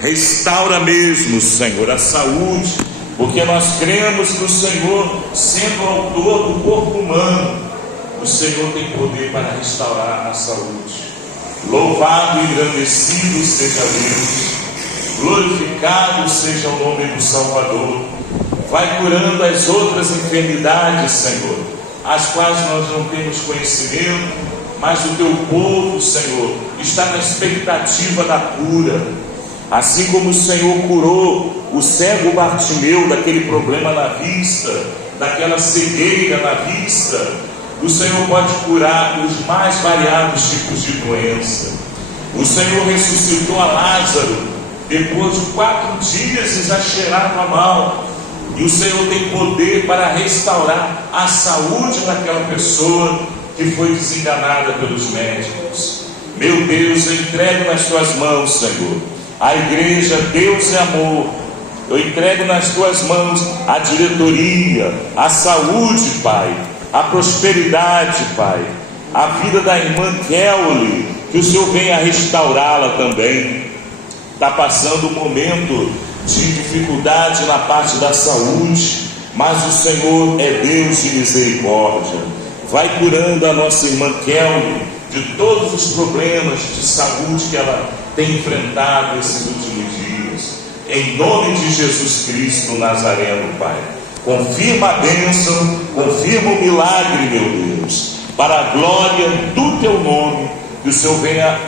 Restaura mesmo, Senhor, a saúde, porque nós cremos que o Senhor, sendo o autor do corpo humano, o Senhor tem poder para restaurar a saúde. Louvado e engrandecido seja Deus, glorificado seja o nome do Salvador. Vai curando as outras enfermidades, Senhor, as quais nós não temos conhecimento, mas o teu povo, Senhor, está na expectativa da cura. Assim como o Senhor curou o cego Bartimeu daquele problema na vista, daquela cegueira na vista, o Senhor pode curar os mais variados tipos de doença. O Senhor ressuscitou a Lázaro depois de 4 dias exagerado a mal, e o Senhor tem poder para restaurar a saúde daquela pessoa que foi desenganada pelos médicos. Meu Deus, eu entrego nas tuas mãos, Senhor, a igreja Deus é Amor. Eu entrego nas tuas mãos a diretoria, a saúde, Pai, a prosperidade, Pai, a vida da irmã Kelly, que o Senhor venha restaurá-la também. Está passando um momento de dificuldade na parte da saúde, mas o Senhor é Deus de misericórdia. Vai curando a nossa irmã Kelly de todos os problemas de saúde que ela tem enfrentado esses últimos dias. Em nome de Jesus Cristo Nazareno, Pai, confirma a bênção, confirma o milagre, meu Deus, para a glória do teu nome, que o Senhor venha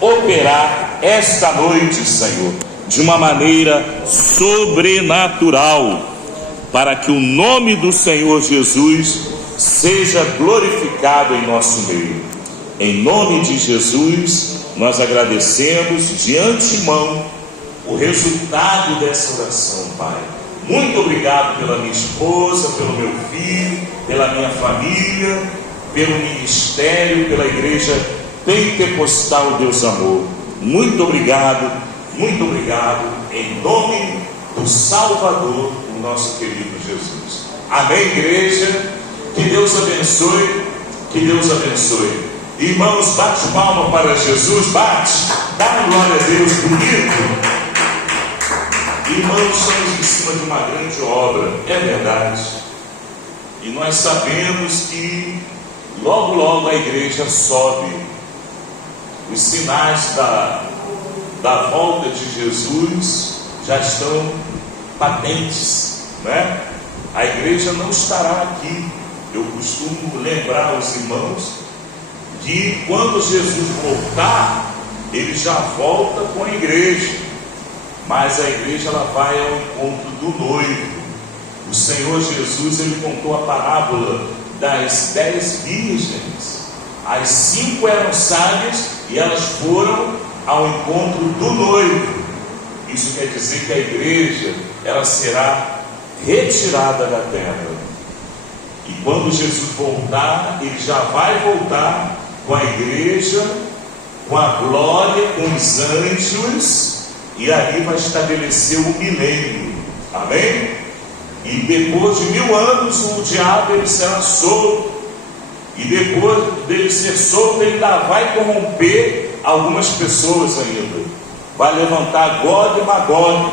operar esta noite, Senhor, de uma maneira sobrenatural, para que o nome do Senhor Jesus seja glorificado em nosso meio. Em nome de Jesus, nós agradecemos de antemão o resultado dessa oração, Pai. Muito obrigado pela minha esposa, pelo meu filho, pela minha família, pelo ministério, pela igreja Pentecostal Deus Amor. Muito obrigado, em nome do Salvador, o nosso querido Jesus. Amém, igreja? Que Deus abençoe, que Deus abençoe. Irmãos, bate palma para Jesus, bate, dá glória a Deus, bonito. Irmãos, estamos em cima de uma grande obra, é verdade, e nós sabemos que logo logo a igreja sobe. Os sinais da volta de Jesus já estão patentes, né? A igreja não estará aqui. Eu costumo lembrar os irmãos que quando Jesus voltar, ele já volta com a igreja, mas a igreja ela vai ao encontro do noivo. O Senhor Jesus, ele contou a parábola das 10 virgens. As 5 eram sábias e elas foram ao encontro do noivo. Isso quer dizer que a igreja ela será retirada da terra, e quando Jesus voltar, ele já vai voltar com a igreja, com a glória, com os anjos, e ali vai estabelecer o milênio. Amém? E depois de 1000 anos o diabo ele será solto, e depois dele ser solto ele ainda vai corromper algumas pessoas ainda, vai levantar Gog e Magog,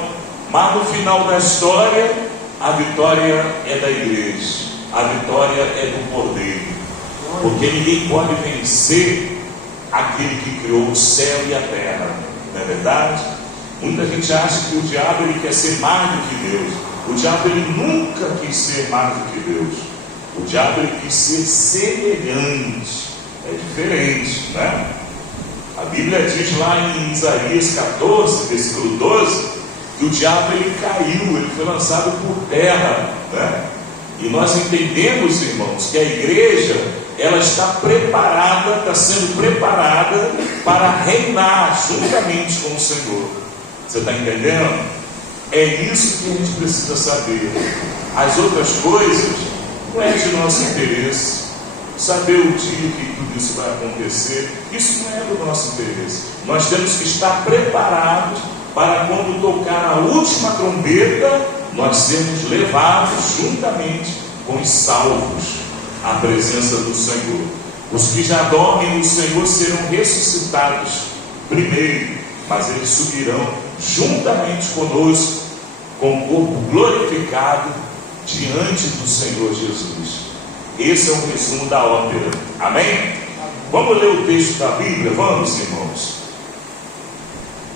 mas no final da história a vitória é da igreja, a vitória é do Cordeiro, porque ninguém pode vencer aquele que criou o céu e a terra, não é verdade? Muita gente acha que o diabo ele quer ser mais do que Deus. O diabo ele nunca quis ser mais do que Deus. O diabo ele quis ser semelhante, é diferente, né? A Bíblia diz lá em Isaías 14, versículo 12, que o diabo ele caiu, ele foi lançado por terra, né? E nós entendemos, irmãos, que a igreja ela está preparada, está sendo preparada para reinar juntamente com o Senhor. Você está entendendo? É isso que a gente precisa saber. As outras coisas não é de nosso interesse. Saber o dia que tudo isso vai acontecer, isso não é do nosso interesse. Nós temos que estar preparados para quando tocar a última trombeta, nós sermos levados juntamente com os salvos à presença do Senhor. Os que já dormem no Senhor serão ressuscitados primeiro, mas eles subirão juntamente conosco, com o corpo glorificado diante do Senhor Jesus. Esse é um resumo da ópera. Amém? Vamos ler o texto da Bíblia? Vamos, irmãos.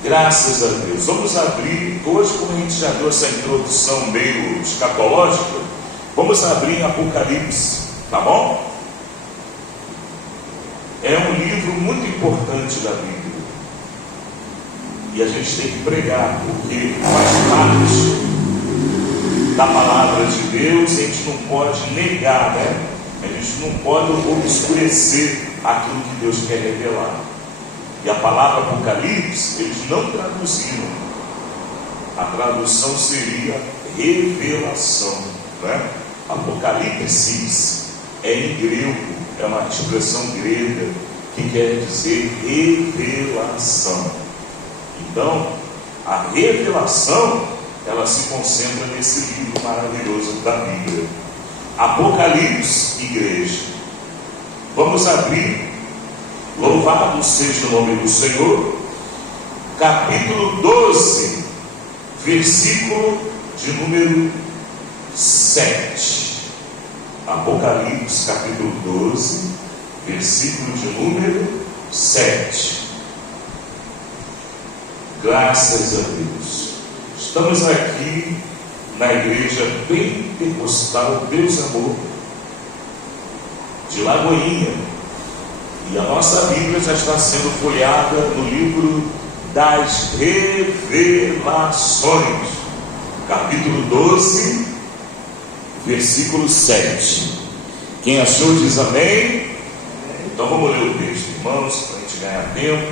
Graças a Deus. Vamos abrir, hoje, como a gente já deu essa introdução meio escatológica, vamos abrir em Apocalipse, tá bom? É um livro muito importante da Bíblia. E a gente tem que pregar, porque faz parte da palavra de Deus, e a gente não pode negar, né? A gente não pode obscurecer aquilo que Deus quer revelar. E a palavra Apocalipse, eles não traduziram. A tradução seria revelação, né? Apocalipse é em grego, é uma expressão grega que quer dizer revelação. Então, a revelação, ela se concentra nesse livro maravilhoso da Bíblia. Apocalipse, igreja. Vamos abrir. Louvado seja o nome do Senhor. Capítulo 12, versículo de número 7. Apocalipse, capítulo 12, versículo de número 7. Graças a Deus. Estamos aqui na igreja pentecostal Deus Amor de Lagoinha, e a nossa Bíblia já está sendo folheada no livro das Revelações, capítulo 12, versículo 7. Quem achou diz amém. Então vamos ler o texto, irmãos, para a gente ganhar tempo.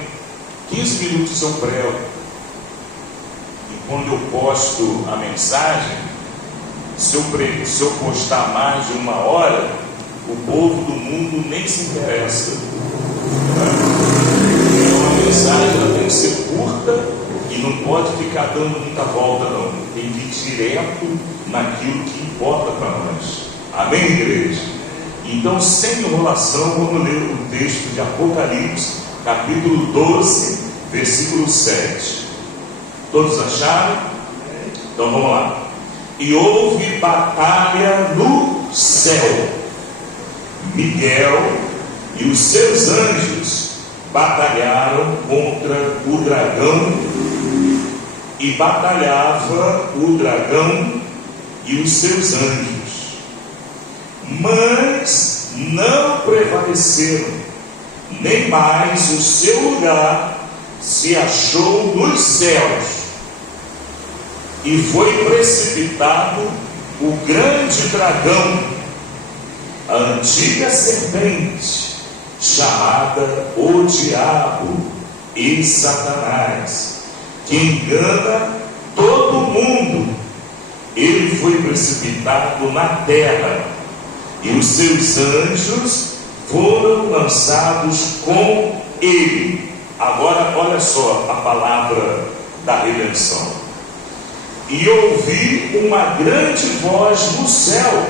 15 minutos eu prego. Quando eu posto a mensagem, se eu postar mais de 1 hora, o povo do mundo nem se interessa. Então a mensagem ela tem que ser curta e não pode ficar dando muita volta, não. Tem que ir direto naquilo que importa para nós. Amém, igreja? Então, sem enrolação, vamos ler o texto de Apocalipse, capítulo 12, versículo 7. Todos acharam? Então vamos lá. E houve batalha no céu. Miguel e os seus anjos batalharam contra o dragão, e batalhava o dragão e os seus anjos, mas não prevaleceram, nem mais o seu lugar se achou nos céus. E foi precipitado o grande dragão, a antiga serpente, chamada o Diabo e Satanás, que engana todo mundo. Ele foi precipitado na terra, e os seus anjos foram lançados com ele. Agora, olha só a palavra da redenção. E ouvi uma grande voz no céu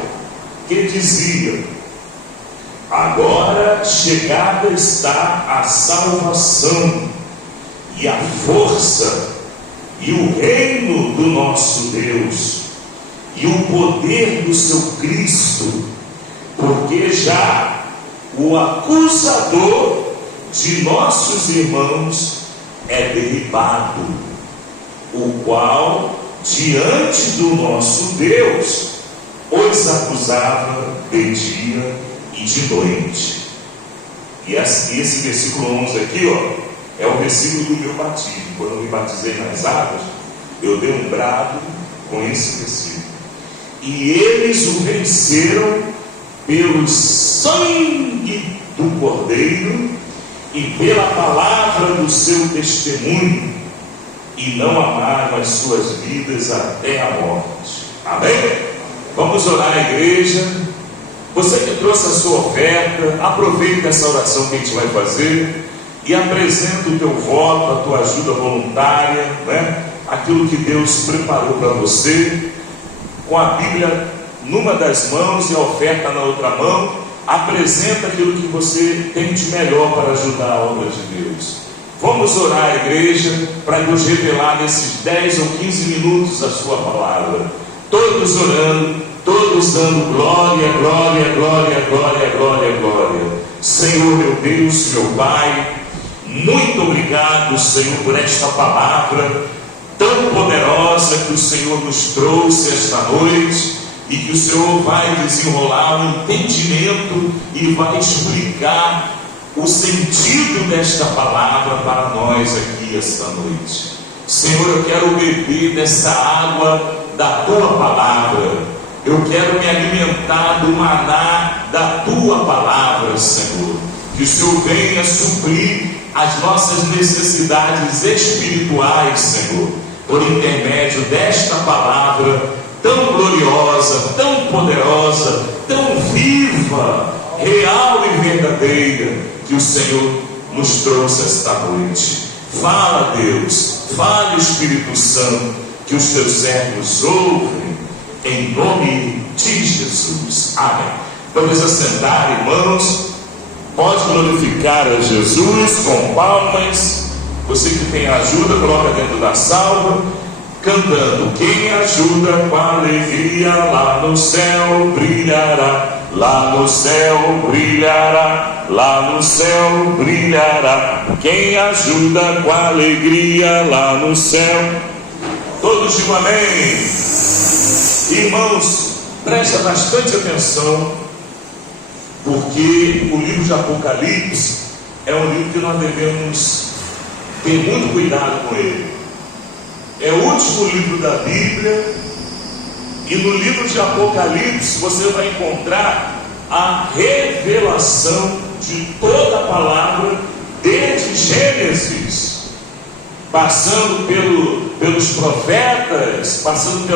que dizia: agora chegada está a salvação e a força e o reino do nosso Deus e o poder do seu Cristo, porque já o acusador de nossos irmãos é derribado, o qual diante do nosso Deus os acusava de dia e de noite. E esse versículo 11 aqui, é o versículo do meu batismo. Quando eu me batizei nas águas, eu dei um brado com esse versículo. E eles o venceram pelo sangue do Cordeiro e pela palavra do seu testemunho, e não amaram as suas vidas até a morte. Amém? Vamos orar, igreja. Você que trouxe a sua oferta, aproveita essa oração que a gente vai fazer e apresenta o teu voto, a tua ajuda voluntária, né? Aquilo que Deus preparou para você, com a Bíblia numa das mãos e a oferta na outra mão. Apresenta aquilo que você tem de melhor para ajudar a obra de Deus. Vamos orar, igreja, para Deus revelar nesses 10 ou 15 minutos a sua palavra. Todos orando, todos dando glória, glória, glória, glória, glória, glória. Senhor, meu Deus, meu Pai, muito obrigado, Senhor, por esta palavra tão poderosa que o Senhor nos trouxe esta noite, e que o Senhor vai desenrolar um entendimento e vai explicar o sentido desta palavra para nós aqui esta noite. Senhor, eu quero beber dessa água da Tua palavra, eu quero me alimentar do maná da Tua palavra, Senhor. Que o Senhor venha suprir as nossas necessidades espirituais, Senhor, por intermédio desta palavra tão gloriosa, tão poderosa, tão viva, real e verdadeira, que o Senhor nos trouxe esta noite. Fala, Deus, fala, Espírito Santo, que os teus servos ouvem, em nome de Jesus. Amém. Vamos assentar, irmãos. Pode glorificar a Jesus com palmas. Você que tem ajuda, coloca dentro da salva, cantando: quem ajuda com alegria, lá no céu brilhará, lá no céu brilhará, lá no céu brilhará. Quem ajuda com alegria, lá no céu. Todos digam amém. Irmãos, presta bastante atenção, porque o livro de Apocalipse é um livro que nós devemos ter muito cuidado com ele. É o último livro da Bíblia, e no livro de Apocalipse você vai encontrar a revelação de toda a palavra, desde Gênesis, passando pelos profetas, passando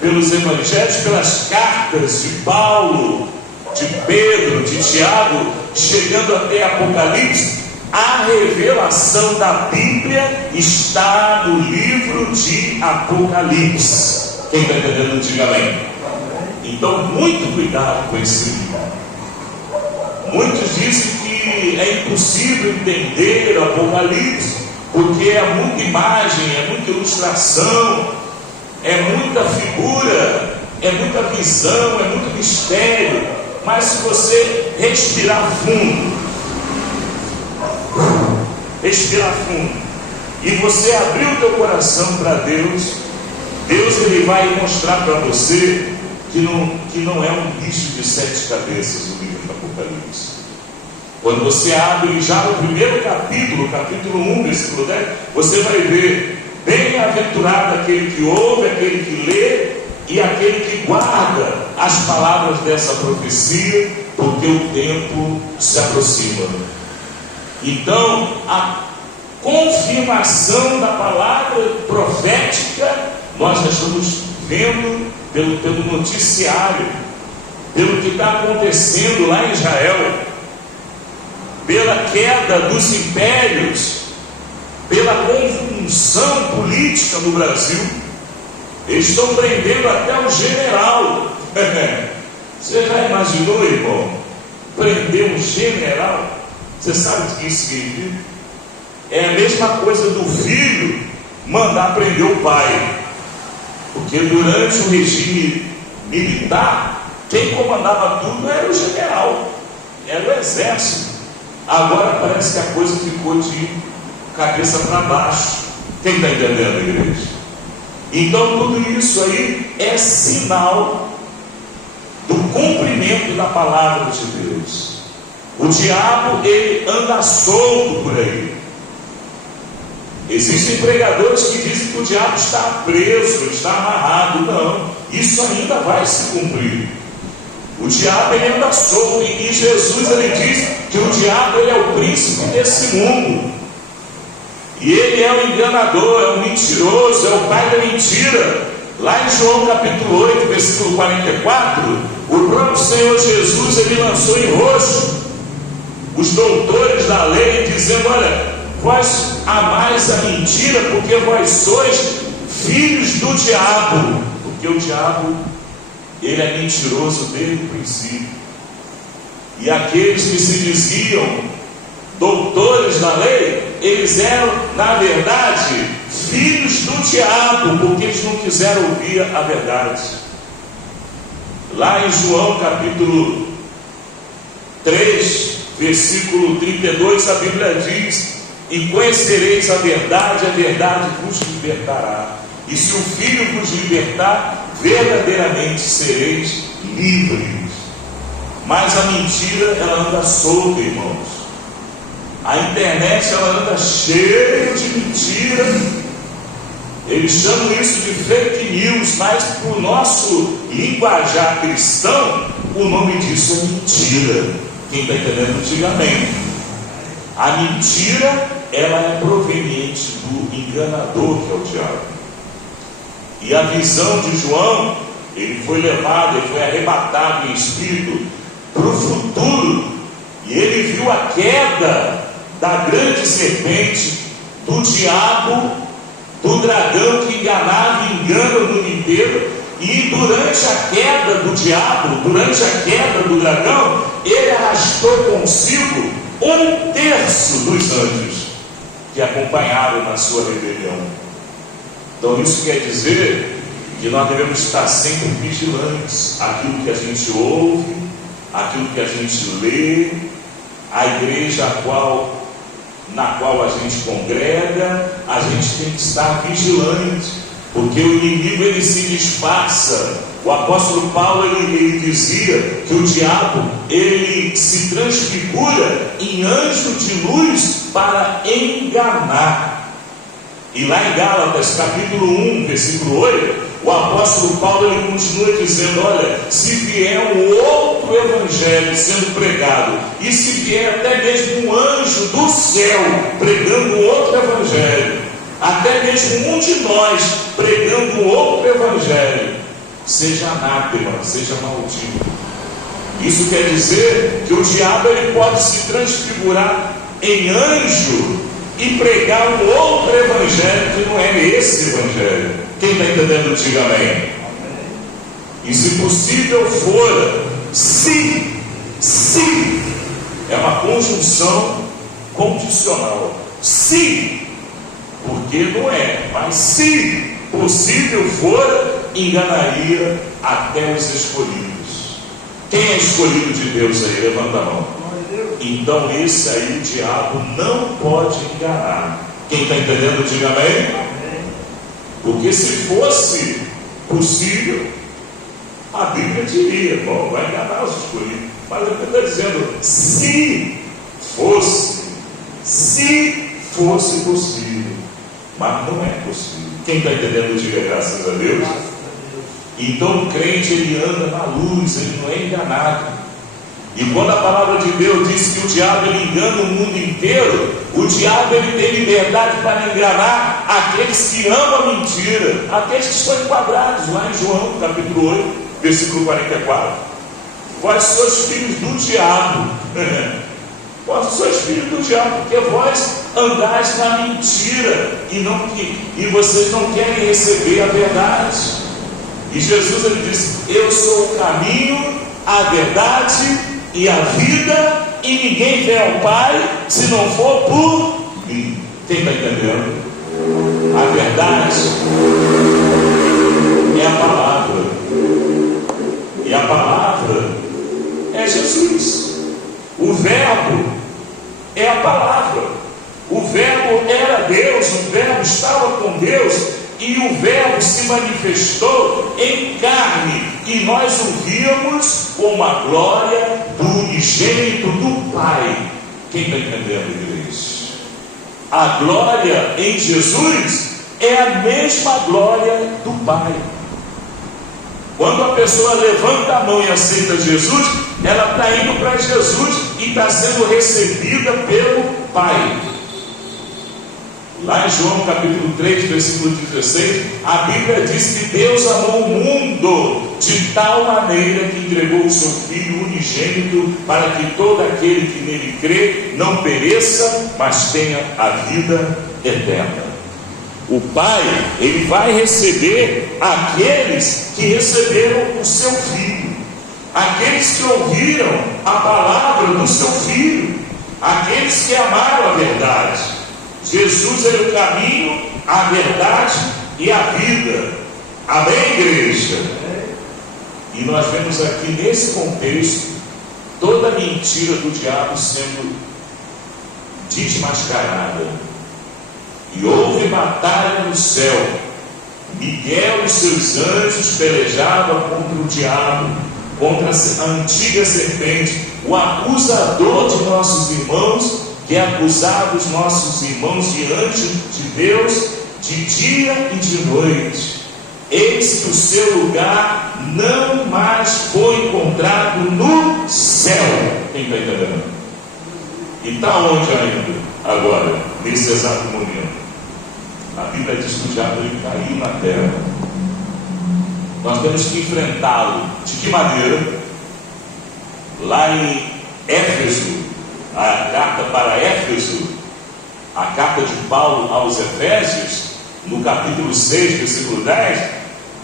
pelos evangelhos, pelas cartas de Paulo, de Pedro, de Tiago, chegando até Apocalipse. A revelação da Bíblia está no livro de Apocalipse. Quem está entendendo, diga amém. Então, muito cuidado com esse livro. Muitos dizem que é impossível entender o Apocalipse, porque é muita imagem, é muita ilustração, é muita figura, é muita visão, é muito mistério. Mas se você respirar fundo, e você abrir o teu coração para Deus, ele vai mostrar para você que não é um bicho de 7 cabeças o livro do Apocalipse. Quando você abre já no primeiro capítulo, capítulo 1, versículo 10, você vai ver: bem-aventurado aquele que ouve, aquele que lê e aquele que guarda as palavras dessa profecia, porque o tempo se aproxima. Então, a confirmação da palavra profética nós já estamos vendo pelo noticiário, pelo que está acontecendo lá em Israel, pela queda dos impérios, pela convulsão política no Brasil. Eles estão prendendo até o general. Você já imaginou, irmão, prender um general? Você sabe o que isso significa? É a mesma coisa do filho mandar prender o pai. Porque durante o regime militar, quem comandava tudo era o general, era o exército. Agora parece que a coisa ficou de cabeça para baixo. Quem está entendendo, igreja? Então tudo isso aí é sinal do cumprimento da palavra de Deus. O diabo, ele anda solto por aí. Existem pregadores que dizem que o diabo está preso, está amarrado. Não, isso ainda vai se cumprir. O diabo, ele anda solto, e Jesus, ele diz que o diabo, ele é o príncipe desse mundo, e ele é o enganador, é o mentiroso, é o pai da mentira. Lá em João capítulo 8, versículo 44, o próprio Senhor Jesus, ele lançou em rosto os doutores da lei, dizendo: olha, vós amais a mentira, porque vós sois filhos do diabo. Porque o diabo, ele é mentiroso desde o princípio. E aqueles que se diziam doutores da lei, eles eram, na verdade, filhos do diabo, porque eles não quiseram ouvir a verdade. Lá em João capítulo 3, versículo 32, a Bíblia diz: e conhecereis a verdade vos libertará. E se o Filho vos libertar, verdadeiramente sereis livres. Mas a mentira, ela anda solta, irmãos. A internet, ela anda cheia de mentira. Eles chamam isso de fake news, mas para o nosso linguajar cristão, o nome disso é mentira. Quem está entendendo, diga amém. A mentira, ela é proveniente do enganador, que é o diabo. E a visão de João, ele foi levado, ele foi arrebatado em espírito para o futuro, e ele viu a queda da grande serpente, do diabo, do dragão que enganava e engana o mundo inteiro. E durante a queda do diabo, durante a queda do dragão, ele arrastou consigo 1/3 dos anjos que acompanharam na sua rebelião. Então isso quer dizer que nós devemos estar sempre vigilantes àquilo que a gente ouve, aquilo que a gente lê, a igreja na qual a gente congrega. A gente tem que estar vigilante, porque o inimigo, ele se disfarça. O apóstolo Paulo, ele dizia que o diabo, ele se transfigura em anjo de luz para enganar. E lá em Gálatas capítulo 1, versículo 8, o apóstolo Paulo, ele continua dizendo: olha, se vier um outro evangelho sendo pregado, e se vier até mesmo um anjo do céu pregando um outro evangelho, até mesmo um de nós pregando um outro evangelho, seja anátema, seja maldito. Isso quer dizer que o diabo, ele pode se transfigurar em anjo e pregar um outro evangelho que não é esse evangelho. Quem está entendendo, diga amém. E se possível for, se é uma conjunção condicional. Se, porque não é, mas se possível for, enganaria até os escolhidos. Quem é escolhido de Deus aí? Levanta a mão. Então esse aí, o diabo, não pode enganar. Quem está entendendo, diga amém. Porque se fosse possível, a Bíblia diria: bom, vai enganar os escolhidos. Mas ele está dizendo: se fosse possível. Mas não é possível. Quem está entendendo, diga graças a Deus. Então o crente, ele anda na luz, ele não é enganado. E quando a palavra de Deus diz que o diabo, ele engana o mundo inteiro, o diabo, ele tem liberdade para enganar aqueles que amam a mentira, aqueles que estão enquadrados lá em João capítulo 8, versículo 44. Vós sois filhos do diabo. Vós sois filhos do diabo, porque vós andais na mentira e vocês não querem receber a verdade. E Jesus, ele disse: eu sou o caminho, a verdade e a vida, e ninguém vem ao Pai se não for por mim. Quem está entendendo? A verdade é a palavra, e a palavra é Jesus. O verbo é a palavra. O verbo era Deus, o verbo estava com Deus, e o verbo se manifestou em carne, e nós o víamos como a glória do unigênito do Pai. Quem está entendendo, igreja? A glória em Jesus é a mesma glória do Pai. Quando a pessoa levanta a mão e aceita Jesus, ela está indo para Jesus e está sendo recebida pelo Pai. Lá em João capítulo 3, versículo 16, a Bíblia diz que Deus amou o mundo de tal maneira que entregou o seu Filho unigênito, para que todo aquele que nele crê não pereça, mas tenha a vida eterna. O Pai, ele vai receber aqueles que receberam o seu Filho, aqueles que ouviram a palavra do seu Filho, aqueles que amaram a verdade. Jesus é o caminho, a verdade e a vida. Amém, igreja? E nós vemos aqui nesse contexto toda a mentira do diabo sendo desmascarada. E houve batalha no céu. Miguel e seus anjos pelejavam contra o diabo, contra a antiga serpente, o acusador de nossos irmãos, que acusava os nossos irmãos diante de Deus de dia e de noite. Eis que o seu lugar não mais foi encontrado no céu. Quem está entendendo? E está onde ainda? Agora, nesse exato momento. A Bíblia diz que o diabo ele caiu na terra. Nós temos que enfrentá-lo. De que maneira? Lá em Éfeso, a carta para Éfeso, a carta de Paulo aos Efésios, no capítulo 6, versículo 10,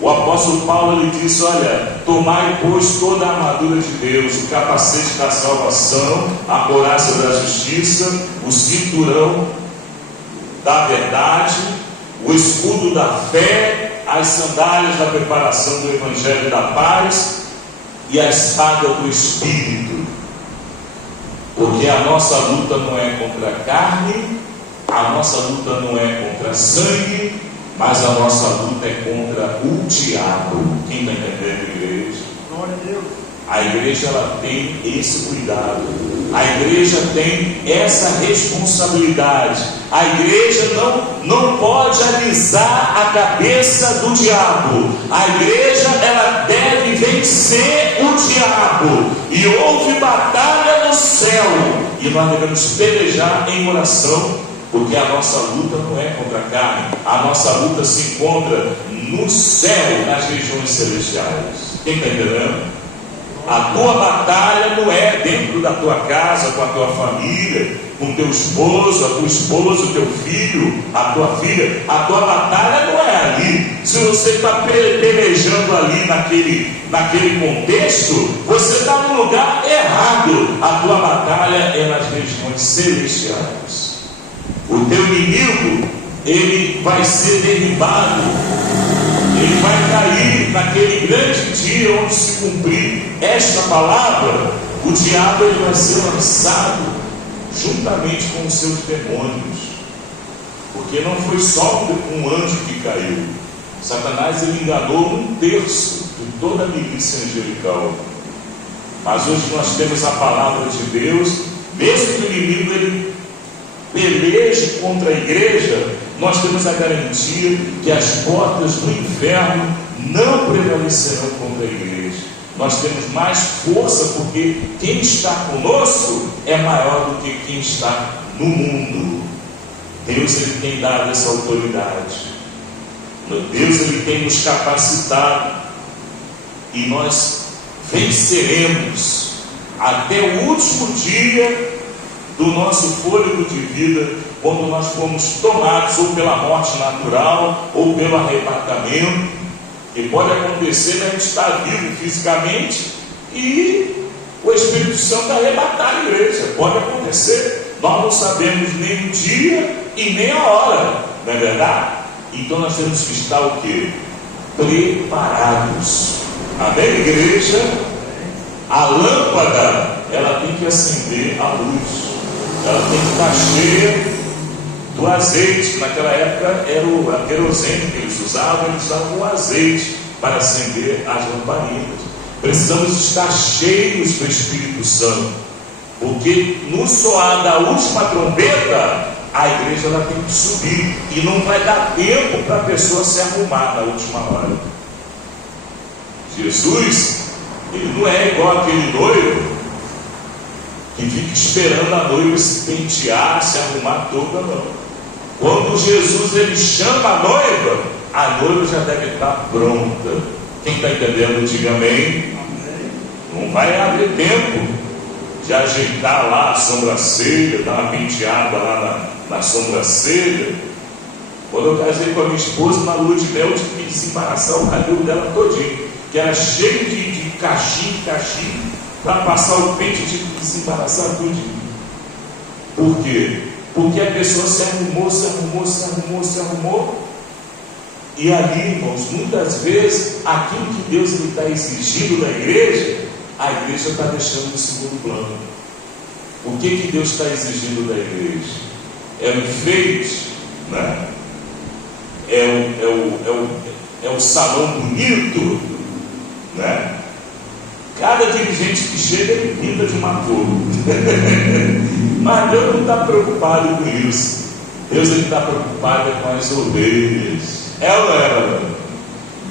o apóstolo Paulo ele disse: olha, tomai pois toda a armadura de Deus, o capacete da salvação, a couraça da justiça, o cinturão da verdade, o escudo da fé, as sandálias da preparação do evangelho da paz e a espada do Espírito. Porque a nossa luta não é contra a carne, a nossa luta não é contra sangue, mas a nossa luta é contra o diabo. Quem está entendendo, igreja? Glória a Deus. A igreja ela tem esse cuidado. A igreja tem essa responsabilidade. A igreja não pode alisar a cabeça do diabo. A igreja ela deve vencer o diabo. E houve batalha no céu. E nós devemos pelejar em oração, porque a nossa luta não é contra a carne. A nossa luta se encontra no céu, nas regiões celestiais. Quem está entendendo? A tua batalha não é dentro da tua casa, com a tua família, com teu esposo, a tua esposa, o teu filho, a tua filha. A tua batalha não é ali. Se você está pelejando ali naquele contexto, você está no lugar errado. A tua batalha é nas regiões celestiais. O teu inimigo, ele vai ser derribado. Ele vai cair naquele grande dia onde se cumprir esta palavra. O diabo ele vai ser lançado juntamente com os seus demônios, porque não foi só um anjo que caiu. Satanás ele enganou 1/3 de toda a milícia angelical. Mas hoje nós temos a palavra de Deus. Mesmo que o inimigo ele peleje contra a igreja, nós temos a garantia que as portas do inferno não prevalecerão contra a igreja. Nós temos mais força, porque quem está conosco é maior do que quem está no mundo. Deus ele tem dado essa autoridade. Deus ele tem nos capacitado, e nós venceremos até o último dia do nosso fôlego de vida, quando nós fomos tomados ou pela morte natural ou pelo arrebatamento. E pode acontecer de a gente estar vivo fisicamente e o Espírito Santo arrebatar a igreja. Pode acontecer. Nós não sabemos nem o dia e nem a hora, não é verdade? Então nós temos que estar o quê? Preparados. Amém, igreja? A lâmpada ela tem que acender a luz. Ela tem que estar cheia do azeite, que naquela época era o querosene que eles usavam o azeite para acender as lamparinas. Precisamos estar cheios do Espírito Santo, porque no soar da última trombeta, a igreja ela tem que subir, e não vai dar tempo para a pessoa se arrumar na última hora. Jesus, ele não é igual aquele noivo que fica esperando a noiva se pentear, se arrumar toda, não. Quando Jesus ele chama a noiva já deve estar pronta. Quem está entendendo, diga amém. Não vai haver tempo de ajeitar lá a sobrancelha, dar uma penteada lá na sobrancelha. Quando eu casei com a minha esposa, na lua de mel, eu tive que desembaraçar o cabelo dela todinho, que era cheio de cachinho, para passar o pente, eu tive que desembaraçar tudinho. Por quê? Porque a pessoa se arrumou, e ali, irmãos, muitas vezes aquilo que Deus está exigindo da igreja, a igreja está deixando em segundo plano. O que Deus está exigindo da igreja? É o enfeite, né? É o salão bonito, né? Cada dirigente que chega, ele pinta de uma cor. Mas Deus não está preocupado com isso. Deus está preocupado com as ovelhas. É ou não é?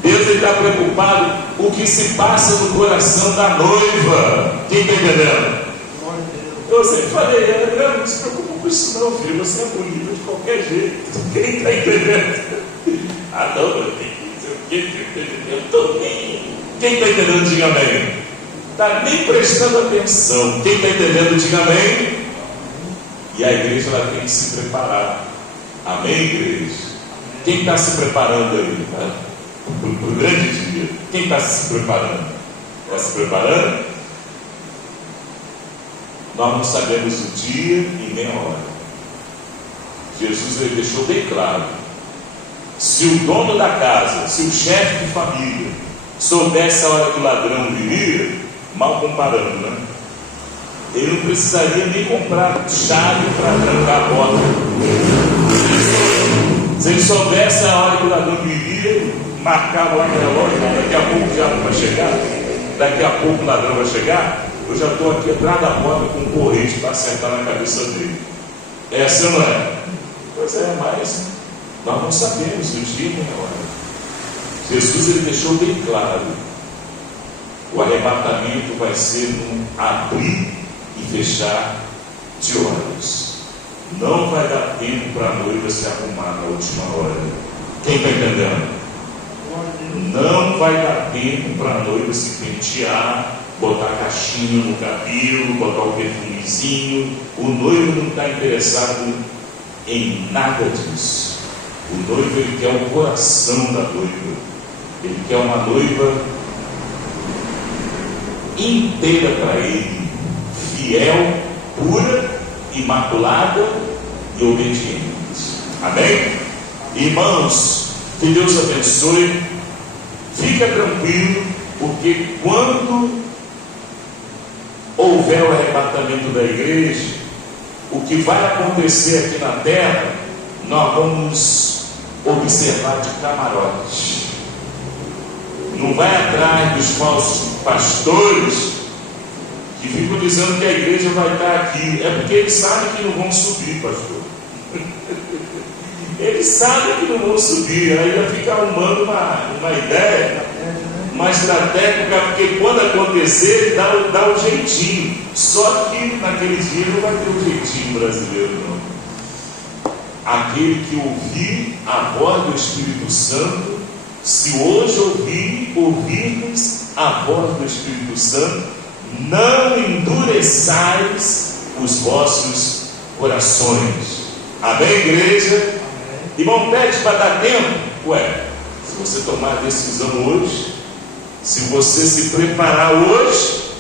Deus está preocupado com o que se passa no coração da noiva. Quem está entendendo? Eu sempre falei, não se preocupa com isso não, filho. Você é bonito de qualquer jeito. Quem está entendendo? Ah, não, eu tenho que dizer o que eu estou bem. Quem está entendendo, diga amém. Está nem prestando atenção. Quem está entendendo, diga amém. E a igreja ela tem que se preparar. Amém, igreja? Quem está se preparando aí? Tá? Para o grande dia. Quem está se preparando? Está se preparando? Nós não sabemos o dia e nem a hora. Jesus ele deixou bem claro. Se o dono da casa, se o chefe de família soubesse a hora que o ladrão viria, mal comparando, né? Ele não precisaria nem comprar chave para trancar a porta. Se ele soubesse a hora que o ladrão viria, ele marcava lá no relógio, daqui a pouco o diabo vai chegar, daqui a pouco o ladrão vai chegar, eu já estou aqui atrás da porta com um porrete para acertar na cabeça dele. É assim ou não é? Pois é, mas nós não sabemos o dia nem a hora. Jesus ele deixou bem claro: o arrebatamento vai ser num abrir e fechar de olhos. Não vai dar tempo para a noiva se arrumar na última hora. Quem está entendendo? Não vai dar tempo para a noiva se pentear, botar caixinha no cabelo, botar o perfumezinho. O noivo não está interessado em nada disso. O noivo ele quer o coração da noiva. Ele quer uma noiva inteira para ele, fiel, pura, imaculada e obediente. Amém? Irmãos, que Deus abençoe. Fica tranquilo, porque quando houver o arrebatamento da igreja, o que vai acontecer aqui na terra, nós vamos observar de camarote. Não vai atrás dos falsos pastores que ficam dizendo que a igreja vai estar aqui. É porque eles sabem que não vão subir, pastor. Eles sabem que não vão subir. Aí vai ficar arrumando uma ideia, uma estratégia, porque quando acontecer, dá um jeitinho. Só que naquele dia não vai ter um jeitinho brasileiro, não. Aquele que ouvir a voz do Espírito Santo, se hoje ouvirmos a voz do Espírito Santo, não endureçais os vossos corações. Amém, igreja? Amém. Irmão, pede para dar tempo. Ué, se você tomar a decisão hoje, se você se preparar hoje,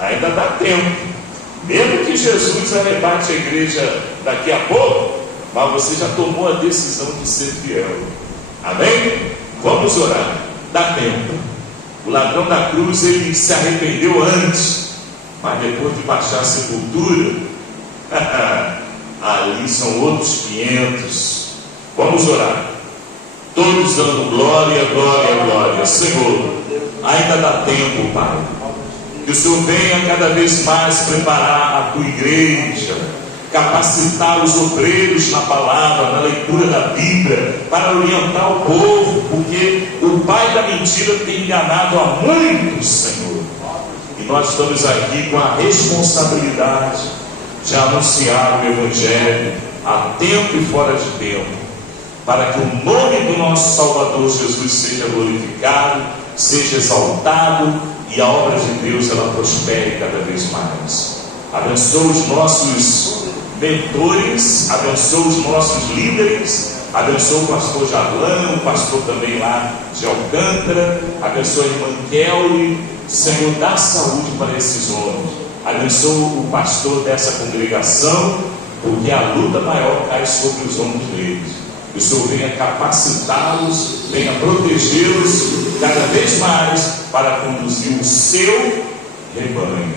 ainda dá tempo. Mesmo que Jesus arrebate a igreja daqui a pouco, mas você já tomou a decisão de ser fiel. Amém? Vamos orar. Dá tempo. O ladrão da cruz, ele se arrependeu antes, mas depois de baixar a sepultura, ali são outros 500. Vamos orar. Todos dando glória, glória, glória. Senhor, ainda dá tempo, Pai. Que o Senhor venha cada vez mais preparar a tua igreja, capacitar os obreiros na palavra, na leitura da Bíblia, para orientar o povo, porque o pai da mentira tem enganado a muitos, Senhor. E nós estamos aqui com a responsabilidade de anunciar o Evangelho a tempo e fora de tempo, para que o nome do nosso Salvador Jesus seja glorificado, seja exaltado e a obra de Deus ela prospere cada vez mais. Abençoa os nossos mentores, abençoa os nossos líderes, abençoa o pastor Jarlão, o pastor também lá de Alcântara, abençoa a irmã Kelly. Senhor, dá saúde para esses homens. Abençoa o pastor dessa congregação porque a luta maior cai sobre os ombros deles. Que o Senhor venha capacitá-los, venha protegê-los cada vez mais para conduzir o seu rebanho.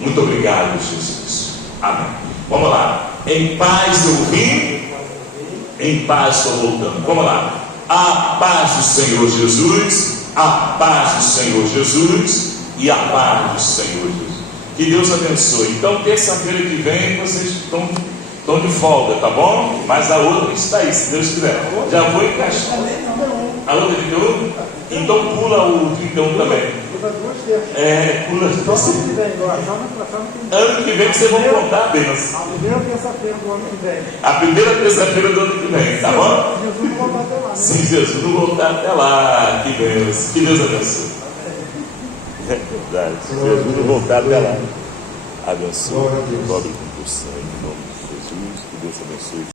Muito obrigado, Jesus. Amém. Vamos lá. Em paz eu vim, em paz estou voltando. Vamos lá. A paz do Senhor Jesus, a paz do Senhor Jesus e a paz do Senhor Jesus. Que Deus abençoe. Então, terça-feira que vem vocês estão de folga, tá bom? Mas a outra está aí, se Deus quiser. Já vou encaixar. A outra 31? Então pula o 31 também. Pula. Ano que vem vocês vão contar a bênção. A primeira terça-feira do ano que vem. A primeira terça-feira do ano que vem, tá bom? Jesus não voltar até lá, né? Se Jesus não voltar até lá, que Deus abençoe. É verdade. Se Jesus não voltar até lá, abençoe. Cobre com o sangue, em nome de Jesus. Que Deus abençoe.